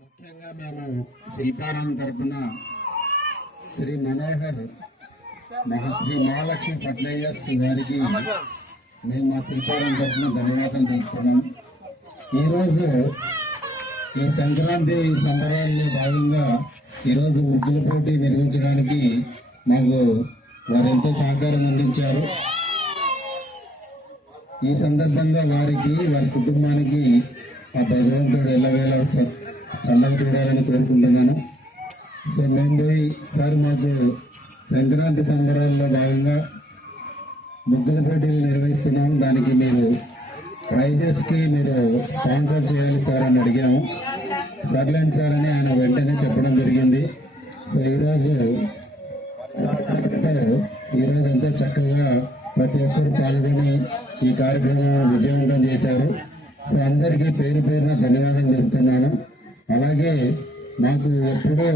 ముఖ్యంగా మేము శిల్పారాం తరఫున శ్రీ మనోహర్ శ్రీ మహాలక్ష్మి ఫర్టిలైజర్స్ గారికి మేము మా శిల్పారాం తరఫున ధన్యవాదాలు తెలుపుతున్నాం. ఈరోజు ఈ సంక్రాంతి సంబరాల్లో భాగంగా ఈరోజు ముగ్గుల పోటీ నిర్వహించడానికి మాకు వారు ఎంతో సహకారం అందించారు. ఈ సందర్భంగా వారికి వారి కుటుంబానికి ఆ భగవంతుడు ఎల్లవేళ చల్లగా చూడాలని కోరుకుంటున్నాను. సో మేము పోయి సార్ మాకు సంక్రాంతి సంబరాల్లో భాగంగా ముగ్గుల పోటీలు నిర్వహిస్తున్నాం, దానికి మీరు ప్రైజెస్కి మీరు స్పాన్సర్ చేయాలి సార్ అని అడిగాము. సర్లేండి సార్ అని ఆయన వెంటనే చెప్పడం జరిగింది. సో ఈరోజు ఎంతో చక్కగా ప్రతి ఒక్కరు పాల్గొని ఈ కార్యక్రమం విజయవంతం చేశారు. సో అందరికీ పేరు పేరున ధన్యవాదాలు చెప్తున్నాను. అలాగే మాకు ఎప్పుడూ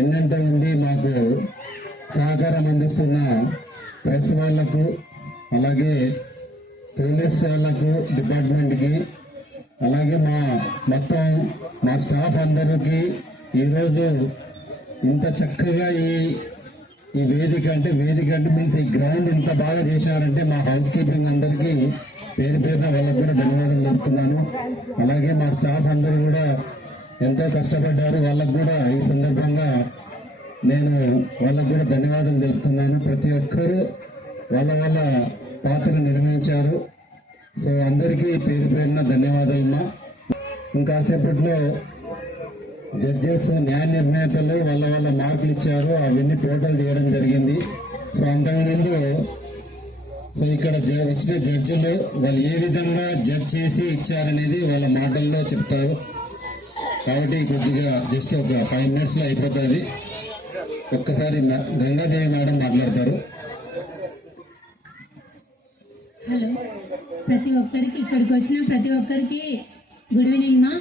ఎన్నెంత ఉంది మాకు సహకారం అందిస్తున్న ప్రెస్ వాళ్లకు, అలాగే పోలీస్ వాళ్ళకు, డిపార్ట్మెంట్కి, అలాగే మొత్తం మా స్టాఫ్ అందరికీ ఈరోజు ఇంత చక్కగా ఈ వేదిక అంటే మీన్స్ ఈ గ్రౌండ్ ఇంత బాగా చేశారంటే మా హౌస్ కీపింగ్ అందరికీ పేరు పేరున వాళ్ళకు కూడా ధన్యవాదాలు చెప్తున్నాను. అలాగే మా స్టాఫ్ అందరూ కూడా ఎంతో కష్టపడ్డారు, వాళ్ళకు కూడా ఈ సందర్భంగా నేను వాళ్ళకు కూడా ధన్యవాదాలు తెలుపుతున్నాను. ప్రతి ఒక్కరూ వాళ్ళ పాత్ర నిర్వహించారు. సో అందరికీ పేరు పేరున ధన్యవాదాలు. ఇంకాసేపట్లో జడ్జెస్, న్యాయ నిర్ణేతలు వాళ్ళ మార్కులు ఇచ్చారు, అవన్నీ టోటల్ చేయడం జరిగింది. సో అంతకుముందు ఇక్కడ వచ్చిన జడ్జిలు వాళ్ళు ఏ విధంగా జడ్జ్ చేసి ఇచ్చారనేది వాళ్ళ మాటల్లో చెప్తారు. కాబట్టి కొద్దిగా జస్ట్ ఒక 5 minutesలో అయిపోతుంది. ఒక్కసారి గంగాదేవి మేడం మాట్లాడతారు. హలో, ప్రతి ఒక్కరికి ఇక్కడికి వచ్చిన ప్రతి ఒక్కరికి గుడ్ ఈవినింగ్ మా.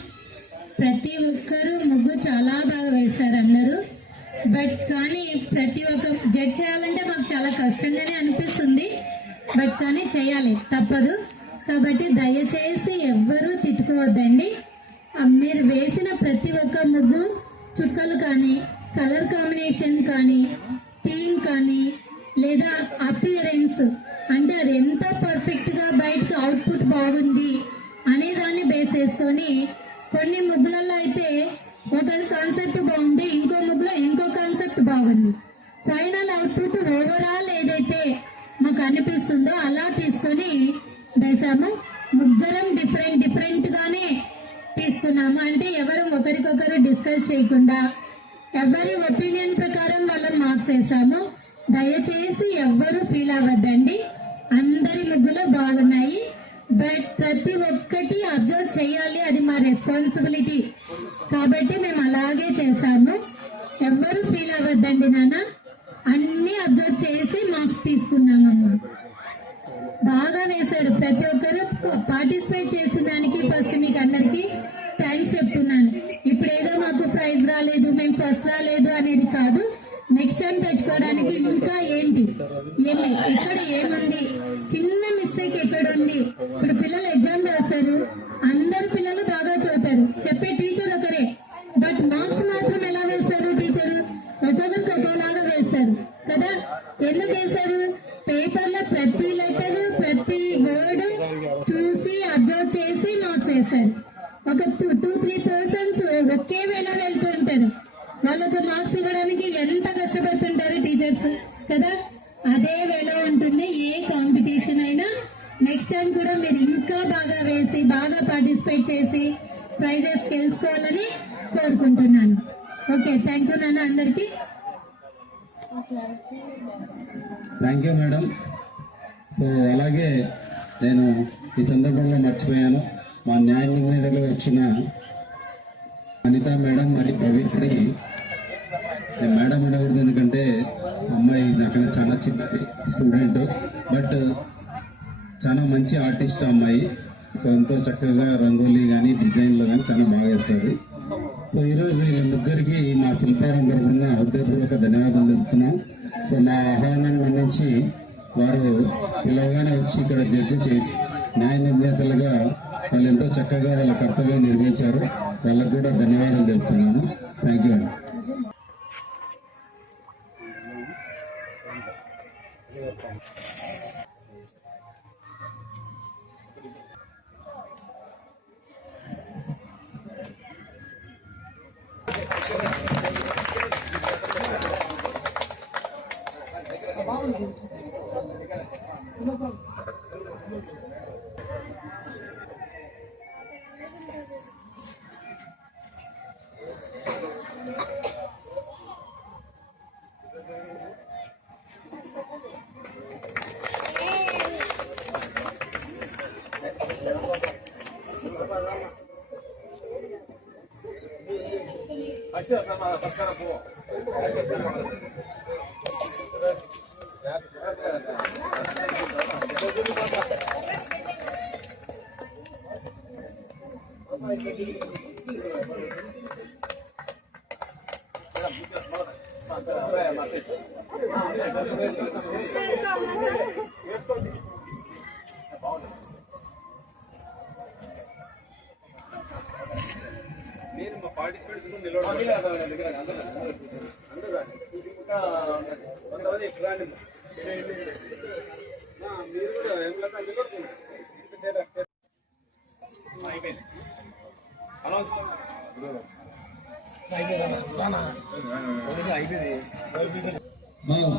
ప్రతి ఒక్కరు ముగ్గు చాలా బాగా వేశారు అందరూ. బట్ కానీ ప్రతి ఒక్క జడ్జ్ చేయాలంటే మాకు చాలా కష్టంగానే అనిపిస్తుంది. బట్ కానీ చేయాలి, తప్పదు. కాబట్టి దయచేసి ఎవ్వరూ తిట్టుకోవద్దండి. మీరు వేసిన ప్రతి ఒక్క ముగ్గు చుక్కలు కానీ, కలర్ కాంబినేషన్ కానీ, థీమ్ కానీ, లేదా అపియరెన్స్ అంటే అది ఎంత పర్ఫెక్ట్గా బయటకు అవుట్పుట్ బాగుంది అనే దాన్ని బేస్ చేసుకొని, కొన్ని ముగ్గులలో అయితే ఒక కాన్సెప్ట్ బాగుంది, ఇంకో ముగ్గులో ఇంకో కాన్సెప్ట్ బాగుంది. ఫైనల్ అవుట్పుట్ ఓవరాల్ ఏదైతే మాకు అనిపిస్తుందో అలా తీసుకొని వేసాము. ముగ్గురం డిఫరెంట్ గానే తీసుకున్నాము. అంటే ఎవరు ఒకరికొకరు డిస్కస్ చేయకుండా ఎవరి ఒపీనియన్ ప్రకారం వాళ్ళని మార్క్స్ వేసాము. దయచేసి ఎవ్వరూ ఫీల్ అవ్వద్దండి, అందరి ముగ్గులు బాగున్నాయి. బట్ ప్రతి ఒక్కటి అబ్జర్వ్ చేయాలి, అది మా రెస్పాన్సిబిలిటీ. కాబట్టి మేము అలాగే చేసాము. ఎవ్వరూ ఫీల్ అవ్వద్దండి నాన్న, అన్ని అబ్జర్వ్ చేసి మార్క్స్ తీసుకున్నాము. బాగా వేశారు ప్రతి ఒక్కరు. పార్టిసిపేట్ చేసిన దానికి ఫస్ట్ మీకు అందరికీ థ్యాంక్స్ చెప్తున్నాను. ఇప్పుడు ఏదో మాకు ప్రైజ్ రాలేదు, మేము ఫస్ట్ రాలేదు అనేది కాదు. నెక్స్ట్ టైం తెచ్చుకోవడానికి ఇంకా ఇక్కడ ఏముంది, చిన్న మిస్టేక్ ఎక్కడ ఉంది. ఇప్పుడు పిల్లలు ఎగ్జామ్ రాస్తారు, అందరు పిల్లలు బాగా చదువుతారు, చెప్పే టీచర్ ఒకరే. బట్ మార్క్స్ మాత్రం ఎలా వేస్తారు టీచర్? ఒక్కొక్కరికి ఒక్కోలాగా వేస్తారు కదా. ఎందుకు వేస్తారు? పేపర్లో ప్రతి లెటర్, ప్రతి వర్డ్ చూసి అబ్జర్వ్ చేసి మార్క్స్ వేస్తారు. ఒక 2-3 persons ఒకే వేళ వెళ్తూ ఉంటారు. వాళ్ళకు మార్క్స్ ఇవ్వడానికి ఎంత కష్టపడుతుంటారు టీచర్స్ కదా. అదే వేళ ఉంటుంది ఏ కాంపిటీషన్ అయినా. నెక్స్ట్ టైం కూడా మీరు ఇంకా బాగా వేసి, బాగా పార్టిసిపేట్ చేసి ప్రైజెస్ గెలుచుకోవాలని కోరుకుంటున్నాను. ఓకే, థ్యాంక్ యూ నాన్న అందరికీ. Thank you madam. సో అలాగే నేను ఈ సందర్భంగా మర్చిపోయాను, మా న్యాయ నిర్ణేతలు వచ్చిన అనిత మేడం మరి పవిత్రి మేడం అనకూడదు, ఎందుకంటే అమ్మాయి నాకన్నా చాలా చిన్నది స్టూడెంట్, బట్ చాలా మంచి ఆర్టిస్ట్ అమ్మాయి. సో ఎంతో చక్కగా రంగోలీ కానీ డిజైన్లో కానీ చాలా బాగా వేస్తుంది. సో ఈరోజు ఈ ముగ్గురికి మా శిల్పారం తరఫున హృదయపూర్వక ధన్యవాదాలు తెలుపుతున్నాం. సో మా ఆహ్వానాన్ని మన్నించి వారు పిలవగానే వచ్చి ఇక్కడ జడ్జి చేసి న్యాయ నిర్ణేతలుగా వాళ్ళు ఎంతో చక్కగా వాళ్ళ కర్తవ్యం నిర్వహించారు. వాళ్ళకు కూడా ధన్యవాదాలు తెలుపుతున్నాను. థ్యాంక్ యూ అండి.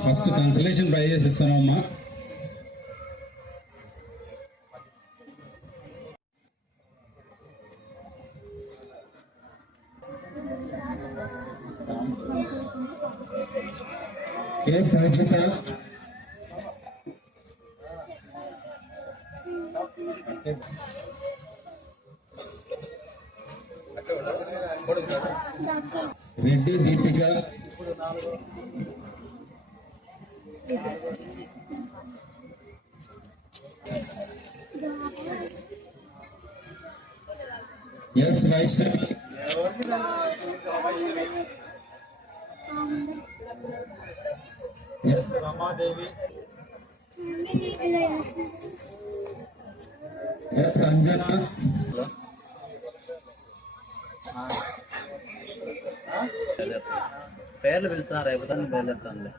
ఫస్ట్ కన్సలేషన్ ట్రై చేసి ఇస్తానమ్మా. ఏ పూజిత, రెడ్డి దీపిక, ఎస్ వైష్ణవి, రమాదేవి, ఎస్ అంజన, పేర్లు పిలుస్తున్నారు అయిపోతాను పేర్లు చెప్తానులే.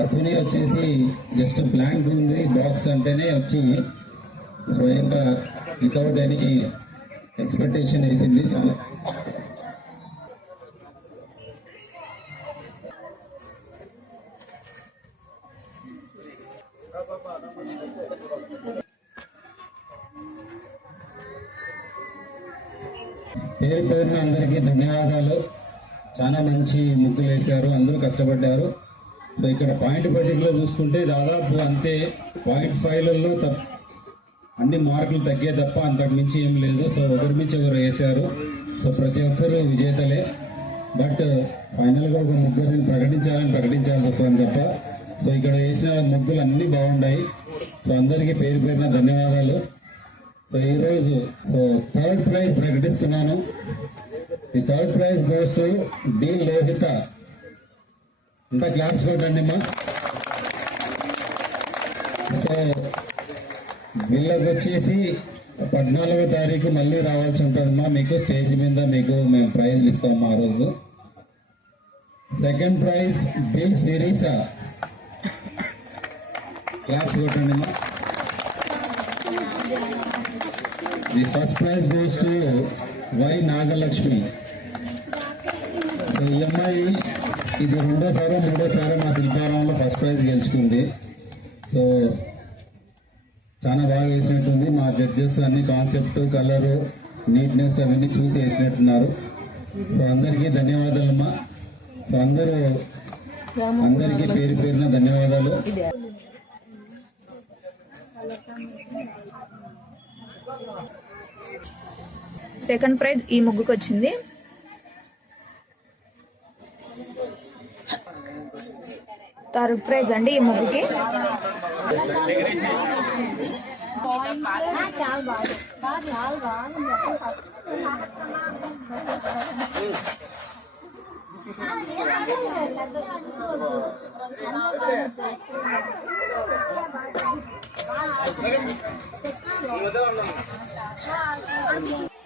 అశ్విని వచ్చేసి జస్ట్ బ్లాంక్ ఉంది, బాక్స్ అంటేనే వచ్చి స్వయంగా వితౌట్ ఎనీ ఎక్స్పెక్టేషన్ వేసింది. చాలా పేరు పేరున అందరికీ ధన్యవాదాలు. చాలా మంచి ముగ్గులు వేశారు, అందరూ కష్టపడ్డారు. సో ఇక్కడ పాయింట్ పర్టికులర్ చూసుకుంటే దాదాపు అంతే, పాయింట్ ఫైవ్లలో అన్ని మార్కులు తగ్గే తప్ప అంతకు మించి ఏం లేదు. సో ఒకరి మించి ఒకరు వేశారు. సో ప్రతి ఒక్కరు విజేతలే. బట్ ఫైనల్గా ఒక ముగ్గురిని ప్రకటించాల్సి వస్తుంది తప్ప. సో ఇక్కడ వేసిన ముగ్గులు అన్నీ బాగున్నాయి. సో అందరికీ పేరు పేరున ధన్యవాదాలు. సో ఈరోజు థర్డ్ ప్రైజ్ ప్రకటిస్తున్నాను. ఈ third prize goes to D Lohitha. అంతా క్లాప్స్ కొట్టండి అమ్మా. సో వీళ్ళకి వచ్చేసి 14వ తారీఖు మళ్ళీ రావాల్సి ఉంటుందమ్మా. మీకు స్టేజ్ మీద మేము ప్రైజ్లు ఇస్తామమ్మా ఆ రోజు. Second prize B Sirisha. Claps కొట్టండి అమ్మా. The first prize goes to Y Nagalakshmi. So ఈ అమ్మాయి ఇది రెండోసారో మూడోసారో మా శిల్పారంలో ఫస్ట్ ప్రైజ్ గెలుచుకుంది. సో చాలా బాగా వేసినట్టుంది. మా జడ్జెస్ అన్ని కాన్సెప్ట్, కలరు, నీట్నెస్ అవన్నీ చూసి వేసినట్టున్నారు. సో అందరికీ ధన్యవాదాలమ్మా. సో అందరికీ పేరు పేరున ధన్యవాదాలు. సెకండ్ ప్రైజ్ ఈ ముగ్గుకు వచ్చింది. థర్డ్ ప్రైజ్ అండి ఈ ముగ్గుకి.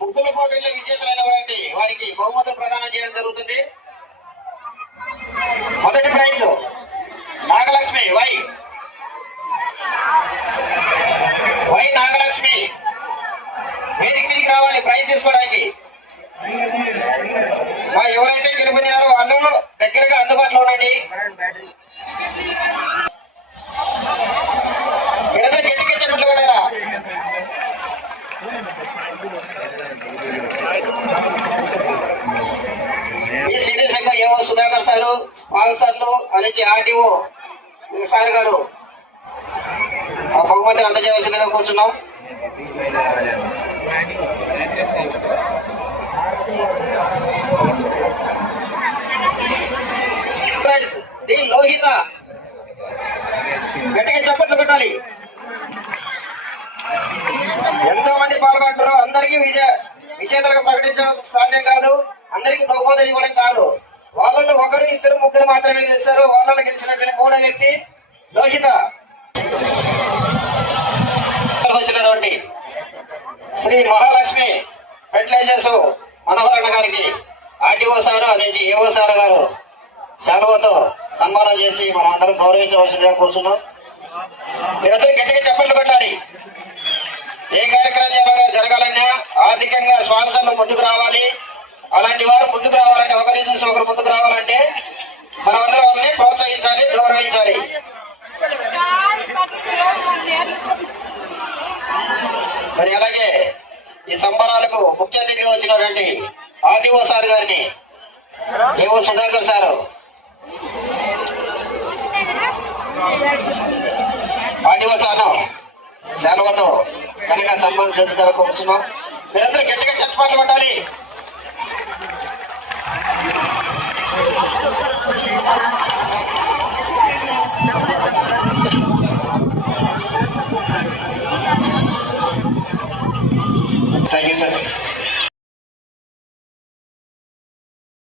ముగ్గుల పోటీల్లో విజేతలైనటువంటి వారికి బహుమతులు ప్రదానం చేయడం జరుగుతుంది. మొదటి ప్రైజ్ నాగలక్ష్మి వై నాగలక్ష్మి వేదిక మీదకి రావాలి ప్రైజ్ తీసుకోవడానికి. ఎవరైతే గెలుపొందినారో వాళ్ళు దగ్గరగా అందుబాటులో ఉండండి. గట్టిగా చెప్పట్లు కొట్టారా? ఈ సీరియస్ గా ఏవో సుధాకర్ సారు, స్పాన్సర్లు అనేది ఆర్టీఓ సార్ గారు ఆ బహుమతిని అందజేయవలసిందిగా కూర్చున్నాం. లోహిత గట్టిగా చప్పట్లు కొట్టాలి. ఎంతో మంది పాల్గొంటారు. అందరికీ విజేతలుగా ప్రకటించడం సాధ్యం కాదు. అందరికీ బహుమతులు ఇవ్వడం కాదు. వాళ్ళలో ఒకరు ఇద్దరు ముగ్గురు మాత్రమే గెలుస్తారు. వాళ్ళలో గెలిచినటువంటి మూడో వ్యక్తి లోహిత. వచ్చినటువంటి శ్రీ మహాలక్ష్మి ఫెర్టిలైజర్స్ మనోహరణ గారికి ఆర్టీఓ సారు అనేది ఏఓ సార్ గారు సెలవుతో సన్మానం చేసి మనం అందరం గౌరవించవలసిందిగా కూర్చున్నాం. మీరందరూ గట్టిగా చప్పట్లు కొట్టాలి. ఏ కార్యక్రమం జరగాలన్నా ఆర్థికంగా స్పాన్సర్లు ముందుకు రావాలి. అలాంటి వారు ముందుకు రావాలంటే ఒకరి చూసి ఒకరు ముందుకు రావాలంటే మనమందరం వాళ్ళని ప్రోత్సహించాలి, గౌరవించాలి. మరి అలాగే ఈ సంబరాలకు ముఖ్య అతిథిగా వచ్చినటువంటి ఆర్టీఓ సార్ గారిని ఏవో సుధాకర్ సారు ఆర్టీఓ సార్ను సెలవుతో కనుక సన్మానం చేసేందుకు కూర్చున్నాం. మీరందరూ గట్టిగా చప్పట్లు కొట్టాలి.